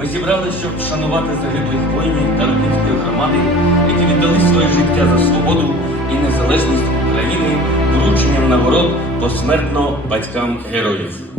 Ми зібралися, щоб вшанувати загиблих воїнів та родинської громади, які віддали своє життя за свободу і незалежність України врученням нагород посмертно батькам героїв.